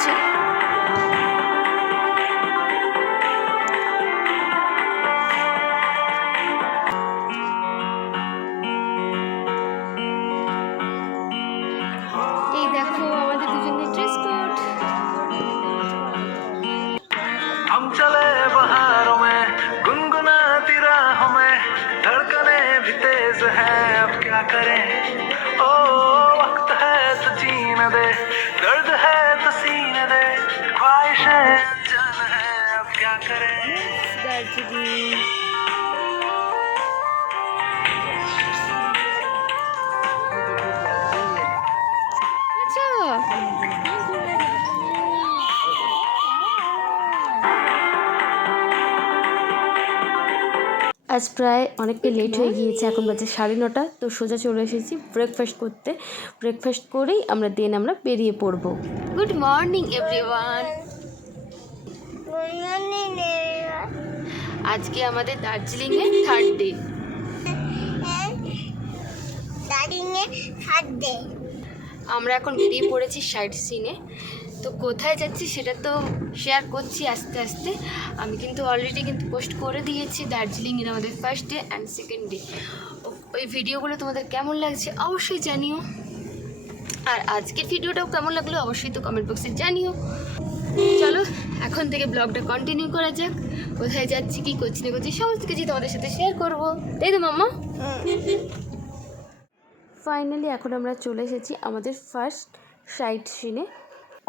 হচ্ছে। এই দেখো আমাদের দুজনের ড্রেস কোড। हम चले बहारों में गुनगुनाती राहों में धड़कने भी तेज है अब क्या करें ओ वक्त है तो जीने दे दर्द है तो सीने दे ख्वाहिशें अनजान है अब क्या करें দার্জিলিং। আচ্ছা আজ প্রায় অনেকটা লেট হয়ে গিয়েছে, এখন বাজে 9:30। তো সোজা চলে এসেছি ব্রেকফাস্ট করতে। ব্রেকফাস্ট করেই আমরা বেরিয়ে পড়ব। Good morning everyone. আজকে আমাদের দার্জিলিংয়ে থার্ড ডে। আমরা এখন বেরিয়ে পড়েছি সাইট সিনে। তো কোথায় যাচ্ছি সেটা তো শেয়ার করছি আস্তে আস্তে। আমি কিন্তু অলরেডি পোস্ট করে দিয়েছি দার্জিলিংয়ের আমাদের first day and second day. ওই ভিডিওগুলো তোমাদের কেমন লাগছে অবশ্যই জানিও, আর আজকের ভিডিওটাও কেমন লাগলো অবশ্যই তো কমেন্ট বক্সে জানিও। চলো এখন থেকে ব্লগটা কন্টিনিউ করা যাক। কোথায় যাচ্ছি, কী করছি না করছি সমস্ত কিছু তোমাদের সাথে শেয়ার করবো, তাই তো মাম্মা? ফাইনালি এখন আমরা চলে এসেছি আমাদের ফার্স্ট সাইট সিনে।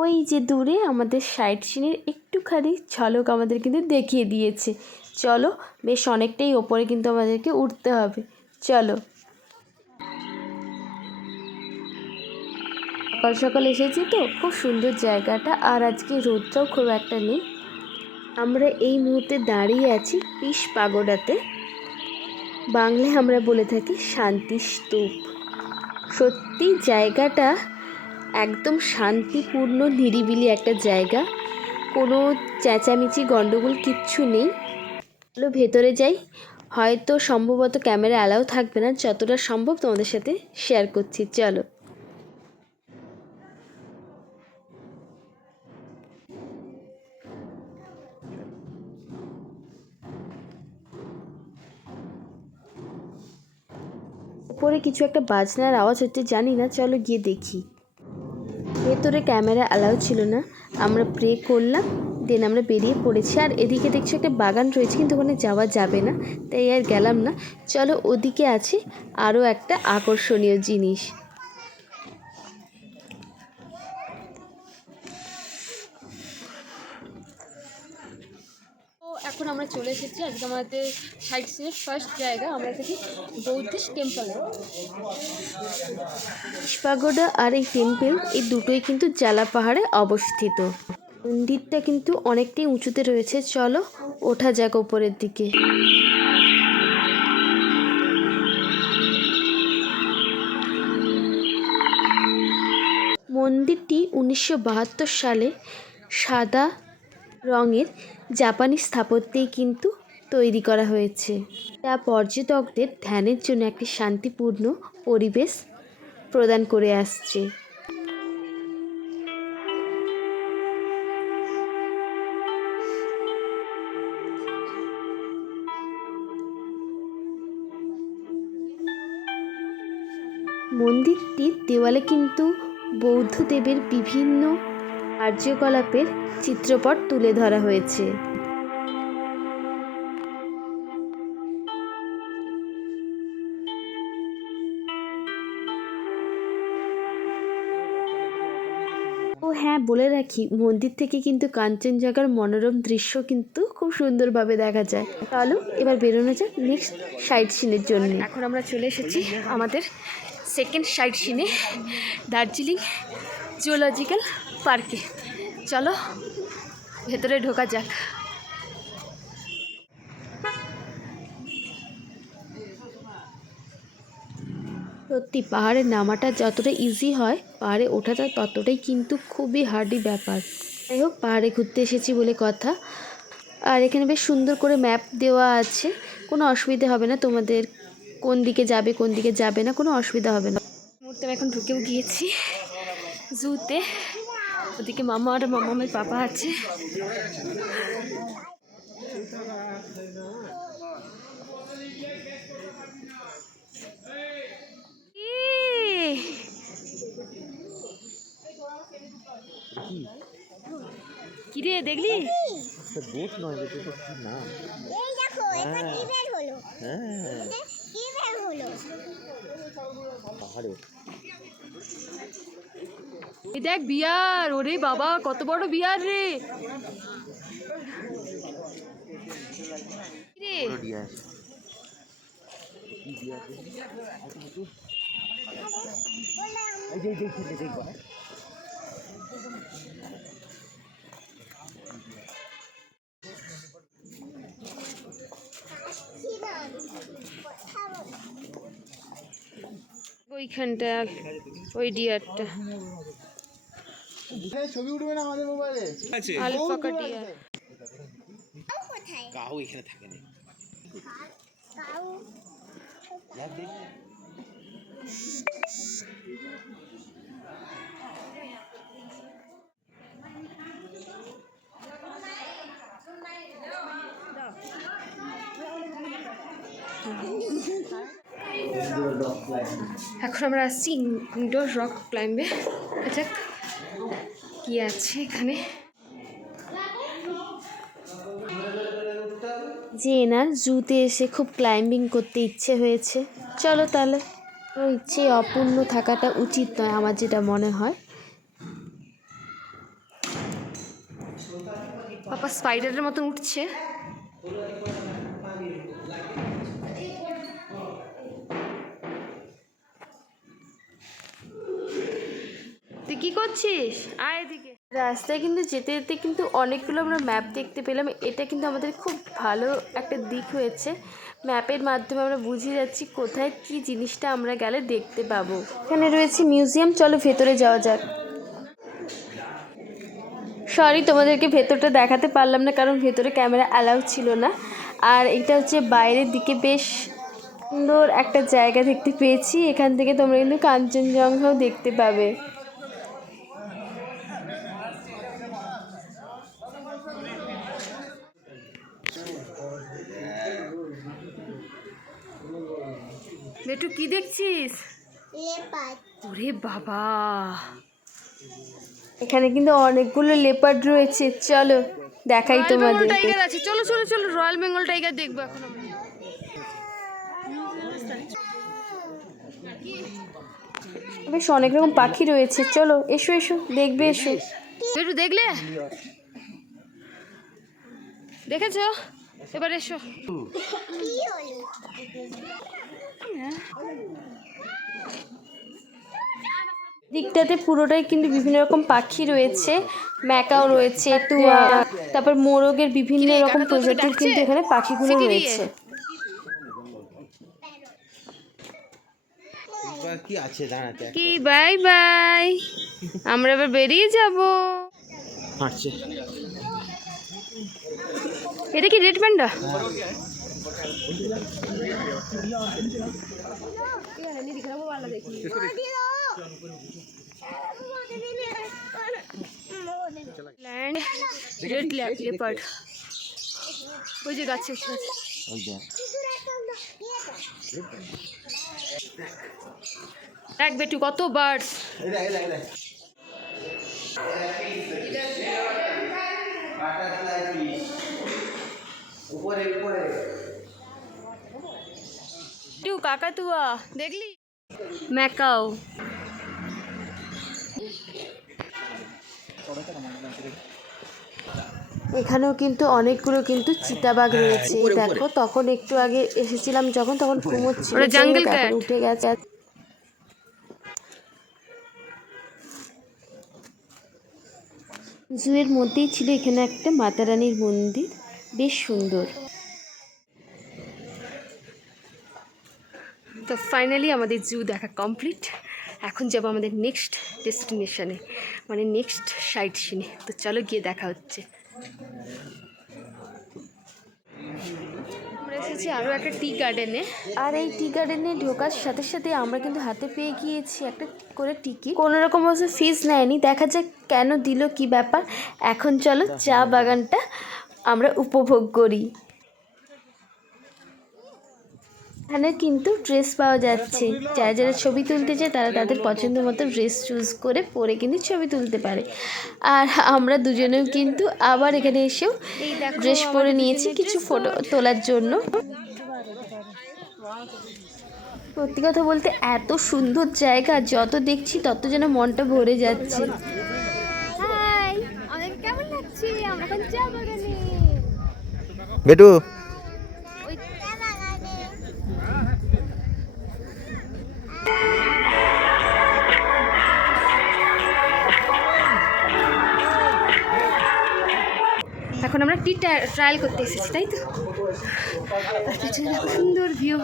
ওই যে দূরে আমাদের সাইট সিনের একটুখানি ঝলক আমাদের দেখিয়ে দিয়েছে। চলো বেশ অনেকটাই ওপরে আমাদেরকে উঠতে হবে, চলো। সকাল সকাল এসেছি তো, খুব সুন্দর জায়গাটা, আর আজকে রোদটাও খুব একটা নেই। আমরা এই মুহূর্তে দাঁড়িয়ে আছি পিস পাগোডাতে, বাংলায় আমরা বলে থাকি শান্তি স্তূপ। সত্যি জায়গাটা একদম শান্তিপূর্ণ নিরিবিলি একটা জায়গা, কোনো চেঁচামেচি গণ্ডগোল কিচ্ছু নেই। চলো ভেতরে যাই। হয়তো সম্ভবত ক্যামেরা অ্যালাউ থাকবে না, যতটা সম্ভব তোমাদের সাথে শেয়ার করছি, চলো। উপরে কিছু একটা বাজনার আওয়াজ হচ্ছে, জানি না, চলো গিয়ে দেখি। ভেতরে ক্যামেরা অ্যালাউ ছিল না, আমরা প্রে করলাম, দেন আমরা বেরিয়ে পড়েছি। আর এদিকে দেখছি একটা বাগান রয়েছে, কিন্তু ওখানে যাওয়া যাবে না, তাই আর গেলাম না। চলো ওদিকে আছে আরও একটা আকর্ষণীয় জিনিস। এখন আমরা চলে এসেছি আজকে আমাদের সাইট সিনের ফার্স্ট জায়গা, আমরা এসেছি বৌদ্ধিস্ট টেম্পলে। পাগোডা আর এই টেম্পল, এই দুটোই জালা পাহাড়ে অবস্থিত। মন্দিরটা অনেকটাই উঁচুতে রয়েছে, চলো ওঠা যাক ওপরের দিকে। মন্দিরটি 1972 সালে সাদা রঙের জাপানি স্থাপত্যেই তৈরি করা হয়েছে, যা পর্যটকদের ধ্যানের জন্য একটি শান্তিপূর্ণ পরিবেশ প্রদান করে আসছে। মন্দিরটির দেওয়ালে বৌদ্ধ দেবের বিভিন্ন কার্যকলাপের চিত্রপট তুলে ধরা হয়েছে। ও হ্যাঁ, বলে রাখি, মন্দির থেকে কাঞ্চনজঙ্ঘার মনোরম দৃশ্য খুব সুন্দরভাবে দেখা যায়। চলো এবার বেরোনো যাক নেক্সট সাইট সিনের জন্য। এখন আমরা চলে এসেছি আমাদের সেকেন্ড সাইট সিনে, দার্জিলিং জুলজিক্যাল পার্কে। চলো ভেতরে ঢোকা যাক। সত্যি পাহাড়ে নামাটা যতটা ইজি হয়, পাহাড়ে ওঠাটা ততটাই খুবই হার্ডি ব্যাপার। যাই হোক, পাহাড়ে ঘুরতে এসেছি বলে কথা। আর এখানে বেশ সুন্দর করে ম্যাপ দেওয়া আছে, কোনো অসুবিধা হবে না তোমাদের, কোন দিকে যাবে কোন দিকে যাবে না কোনো অসুবিধা হবে না। মুহূর্তে আমি এখন ঢুকেও গিয়েছি জুতে। ওদিকে মামা আর মামামের পাপা আছে। কি রে দেখলি? বোট নয়, এটা তো কি নাম? এই দেখো এটা কি বের হলো? হ্যাঁ, কি বের হলো? পাহাড়ে। এই দেখ বিয়ার, ওরে বাবা কত বড় বিয়ার রে। রে ডিয়ার। এই যে দেখো। ওইখানটা ওই ডিয়ারটা ছবি উঠবে না আমাদের মোবাইলে। আলফাকা ডিয়ার। কাউ কোথায়? কাউ এখানে থাকে না। কাউ এখন আমরা আসছি ইনডোর রক ক্লাইম্বে। আচ্ছা কি আছে এখানে? যে এনার জুতে এসে খুব ক্লাইম্বিং করতে ইচ্ছে হয়েছে। চলো তাহলে। কোনো ইচ্ছে অপূর্ণ থাকাটা উচিত নয় আমার যেটা মনে হয়। পাপা স্পাইডারের মতন উঠছে। তুই কি করছিস? আয় এদিকে। রাস্তায় কিন্তু যেতে যেতে কিন্তু অনেকগুলো আমরা ম্যাপ দেখতে পেলাম। এটা কিন্তু আমাদের খুব ভালো একটা দিক হয়েছে। ম্যাপের মাধ্যমে আমরা বুঝে যাচ্ছি কোথায় কি জিনিসটা আমরা গেলে দেখতে পাবো। এখানে রয়েছে মিউজিয়াম, চলো ভেতরে যাওয়া যাক। সরি তোমাদেরকে ভেতরটা দেখাতে পারলাম না, কারণ ভেতরে ক্যামেরা অ্যালাউ ছিল না। আর এটা হচ্ছে বাইরের দিকে বেশ সুন্দর একটা জায়গা দেখতে পেয়েছি। এখান থেকে তোমরা কিন্তু কাঞ্চনজঙ্ঘাও দেখতে পাবে। বেটু কি দেখছিস? লেপার্ড। ওরে বাবা, এখানে কিন্তু অনেকগুলো লেপার্ড রয়েছে। চলো দেখাই তোমাদের। টাইগার আছে, চলো চলো চলো, রয়্যাল বেঙ্গল টাইগার দেখবো এখন আমরা। বেশ অনেক রকম পাখি রয়েছে, চলো এসো এসো দেখবে, এসো। বেটু দেখলে? দেখেছো? এবার এসো। কি হলো? দিকটাতে পুরোটাই কিন্তু বিভিন্ন রকম পাখি রয়েছে। ম্যাকাও রয়েছে, তুয়া, তারপর মোরগের বিভিন্ন রকম প্রজাতির কিন্তু এখানে পাখিগুলো রয়েছে। কি আছে দাঁড়াতে? কি বাই বাই, আমরা এবার বেরিয়ে যাব। হাঁটছে। এটা কি red panda? Land red leopard, ওই যে গাছে উঠে আছে। দেখ বেটু কত বার্ডস। কাকাতুয়া দেখলি? ম্যাকাও। এখানেও কিন্তু অনেকগুলো কিন্তু চিতাবাঘ রয়েছে। দেখো তখন একটু আগে এসেছিলাম যখন, তখন ঘুমোচ্ছিল, উঠে গেছে। জুয়ের মধ্যেই ছিল এখানে একটা মাতা রানীর মন্দির, বেশ সুন্দর। তো ফাইনালি আমাদের জু দেখা কমপ্লিট। এখন যাব আমাদের নেক্সট ডেস্টিনেশনে, মানে নেক্সট সাইট সিনে। তো চলো গিয়ে দেখা হচ্ছে। আমরা এসেছি আরও একটা টি গার্ডেনে। আর এই টি গার্ডেনে ঢোকার সাথে সাথে আমরা কিন্তু হাতে পেয়ে গিয়েছি একটা করে টিকিট। কোনো রকম অবশ্য ফিস নেয়নি, দেখা যাক কেন দিল কি ব্যাপার। এখন চলো চা বাগানটা আমরা উপভোগ করি। এখানে কিন্তু ড্রেস পাওয়া যাচ্ছে, যারা যারা ছবি তুলতে চায় তারা তাদের পছন্দ মতো ড্রেস চুজ করে পরে কিন্তু ছবি তুলতে পারে। আর আমরা দুজনেও কিন্তু আবার এখানে এসেও ড্রেস পরে নিয়েছি কিছু ফটো তোলার জন্য। সত্যি কথা বলতে এত সুন্দর জায়গা, যত দেখছি তত যেন মনটা ভরে যাচ্ছে। হাই, আমাদের কেমন লাগছে? আমরা এখন চা বাগানে। বেটু এখন আমরা টি ট্রায়াল করতে এসেছি, তাই তো? সুন্দর ভিউ।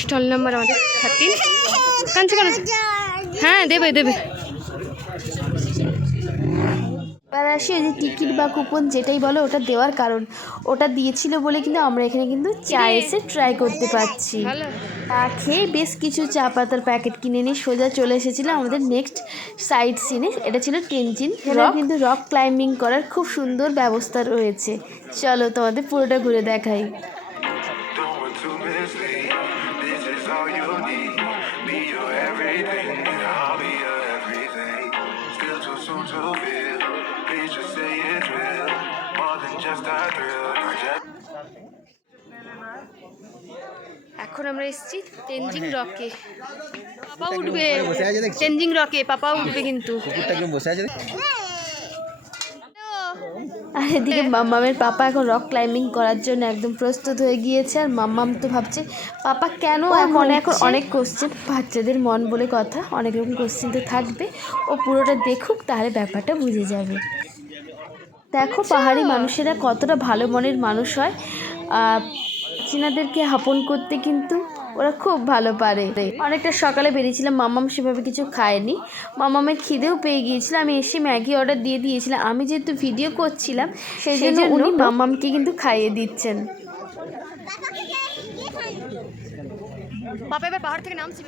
স্টল নাম্বার আমাদের 13। কাঞ্চি কেন? হ্যাঁ দেবে দেবে। এবার আসি ওই যে টিকিট বা কুপন যেটাই বলো ওটা দেওয়ার কারণ, ওটা দিয়েছিল বলে কিন্তু আমরা এখানে কিন্তু চা এসে ট্রাই করতে পারছি। চা খেয়ে বেশ কিছু চা পাতার প্যাকেট কিনে নিয়ে সোজা চলে এসেছিলাম আমাদের নেক্সট সাইট সিনে। এটা ছিল টেনজিং রক। কিন্তু রক ক্লাইম্বিং করার খুব সুন্দর ব্যবস্থা রয়েছে। চলো তোমাদের পুরোটা ঘুরে দেখাই। Don't too busy. This is all you need. Be your everything, and I'll be your everything. Still too soon to feel. Please just say it's real. More than just a thrill. Not just এখন আমরা এসেছি টেনজিং রকে। পাপা উঠবে বসে আছে দেখছি। টেনজিং রকে, পাপা উঠবে কিন্তু। কুকুরটা কেমন বসে আছে? আর এদিকে মাম্মামের পাপা এখন রক ক্লাইম্বিং করার জন্য একদম প্রস্তুত হয়ে গিয়েছে। আর মাম্মাম তো ভাবছে পাপা কেন এখন অনেক কোশ্চেন, বাচ্চাদের মন বলে কথা, অনেক রকম কোশ্চেন তো থাকবে। ও পুরোটা দেখুক তাহলে ব্যাপারটা বুঝে যাবে। দেখো পাহাড়ি মানুষেরা কতটা ভালো মনের মানুষ হয়। চীনাদেরকে আপন করতে কিন্তু ওরা খুব ভালো পারে। অনেকটা সকালে বেরিয়েছিলাম, মাম্মাম সেভাবে কিছু খায়নি, মাম্মামের খিদেও পেয়ে গিয়েছিল। আমি এসে ম্যাগি অর্ডার দিয়ে দিয়েছিলাম, আমি যেহেতু ভিডিও করছিলাম সেই জন্য উনি মাম্মামকে কিন্তু খাইয়ে দিচ্ছেন। বাবা এবার পাহাড় থেকে নামছি।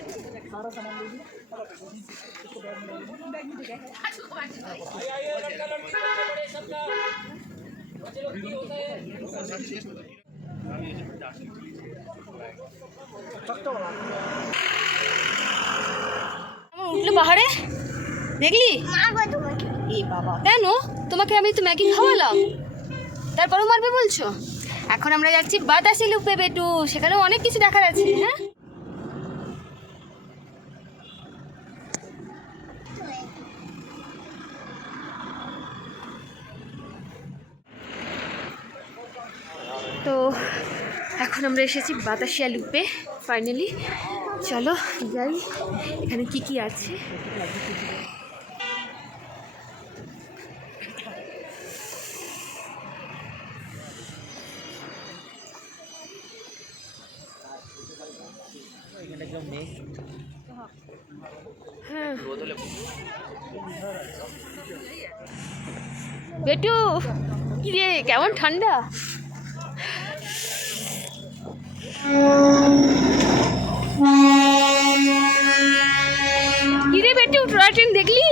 উঠলো পাহাড়ে, দেখলি? এই বাবা, কেন তোমাকে আমি তো ম্যাগি খাওয়ালাম তারপরও মারবে বলছো? এখন আমরা যাচ্ছি বাতাসি লুপে বেটু, সেখানে অনেক কিছু দেখার আছে। হ্যাঁ তো এখন আমরা এসেছি বাতাসিয়া লুপে ফাইনালি। চলো যাই, এখানে কি কি আছে। হ্যাঁ বেটু, কি রে কেমন ঠান্ডা? কিরে বেটু টয় ট্রেন দেখলি?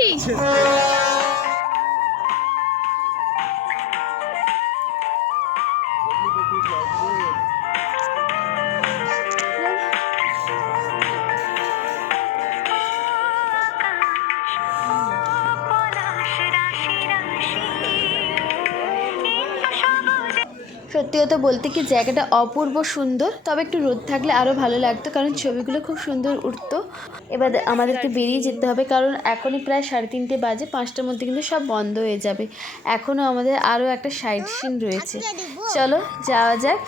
সত্যি কথা বলতে কি জায়গাটা অপূর্ব সুন্দর, তবে একটু রোদ থাকলে আরও ভালো লাগতো, কারণ ছবিগুলো খুব সুন্দর উঠতো। এবার আমাদেরকে বেরিয়ে যেতে হবে, কারণ এখনই প্রায় 3:30 বাজে, 5টার মধ্যে কিন্তু সব বন্ধ হয়ে যাবে। এখনও আমাদের আরও একটা সাইড সিন রয়েছে, চলো যাওয়া যাক।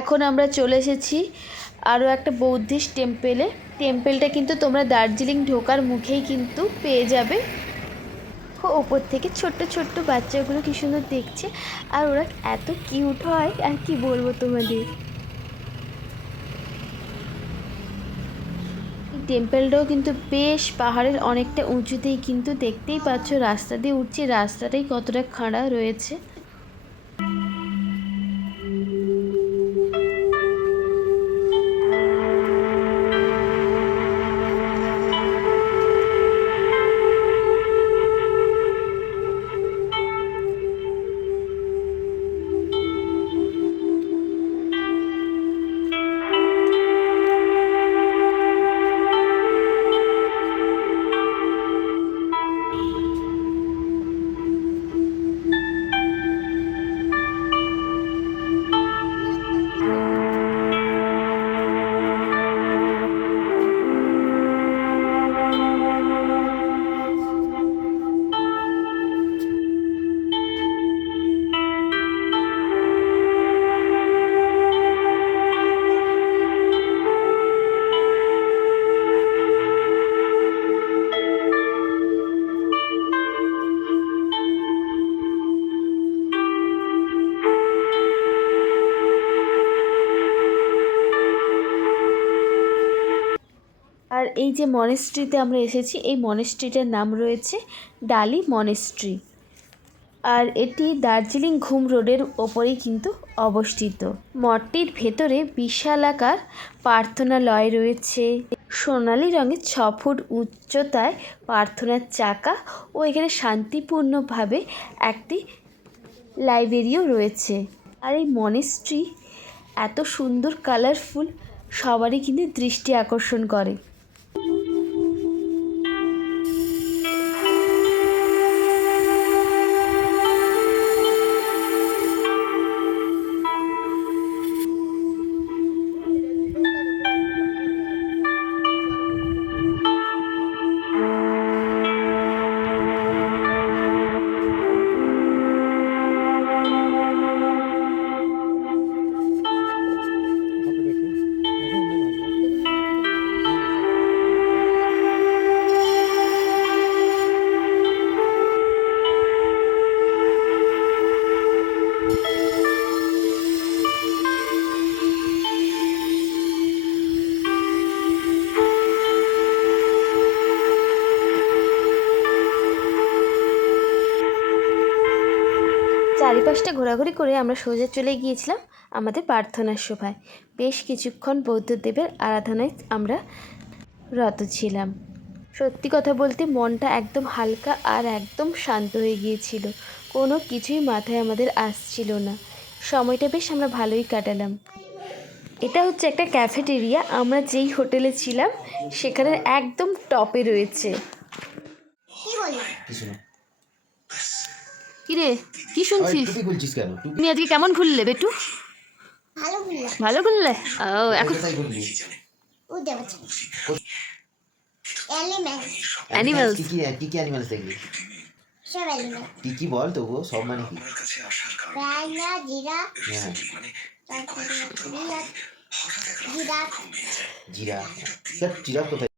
এখন আমরা চলে এসেছি আরও একটা বৌদ্ধিস্ট টেম্পেলে। টেম্পেলটা কিন্তু তোমরা দার্জিলিং ঢোকার মুখেই কিন্তু পেয়ে যাবে। ওপর থেকে ছোট্ট ছোট্ট বাচ্চাগুলো কি সুন্দর দেখছে, আর ওরা এত কিউট হয় আর কি বলবো তোমাদের। টেম্পলটাও কিন্তু বেশ পাহাড়ের অনেকটা উঁচুতেই, কিন্তু দেখতেই পাচ্ছ রাস্তা দিয়ে উঠছি, রাস্তাটাই কতটা খাড়া রয়েছে। আর এই যে মনেস্ট্রিতে আমরা এসেছি, এই মনেস্ট্রিটার নাম রয়েছে ডালি মনেস্ট্রি। আর এটি দার্জিলিং ঘুম রোডের ওপরেই কিন্তু অবস্থিত। মঠটির ভেতরে বিশালাকার প্রার্থনালয় রয়েছে, সোনালি রঙের 6 ফুট উচ্চতায় প্রার্থনার চাকা, ও এখানে শান্তিপূর্ণভাবে একটি লাইব্রেরিও রয়েছে। আর এই মনেস্ট্রি এত সুন্দর কালারফুল, সবারই কিন্তু দৃষ্টি আকর্ষণ করে। চারিপাশটা ঘোরাঘুরি করে আমরা সোজা চলে গিয়েছিলাম আমাদের প্রার্থনার সভায়। বেশ কিছুক্ষণ বৌদ্ধদেবের আরাধনায় আমরা রত ছিলাম। সত্যি কথা বলতে মনটা একদম হালকা আর একদম শান্ত হয়ে গিয়েছিল, কোনো কিছুই মাথায় আমাদের আসছিল না। সময়টা বেশ আমরা ভালোই কাটালাম। এটা হচ্ছে একটা ক্যাফেটেরিয়া, আমরা যেই হোটেলে ছিলাম সেখানে একদম টপে রয়েছে। কি বলি? কিছু না। কিরে, কি শুনছিস? টুপি খুলছিস কেন? টুপি তুমি আজকে কেমন ঘুরলে বেটু? ভালো বললাম। ভালো ঘুরলে? ও এখন কোথায় খুলবি? উঠতে পারছি এলিমেন্ট, Animals. কি অ্যানিমালস দেখবি? সব এলিমেন্ট, কি কি বল তবুও, সব মানে কি? রাইনা, জিরাফ, হ্যাঁ, তারপরে বিড়াল, জিরাফ, জিরাফ কোথায়?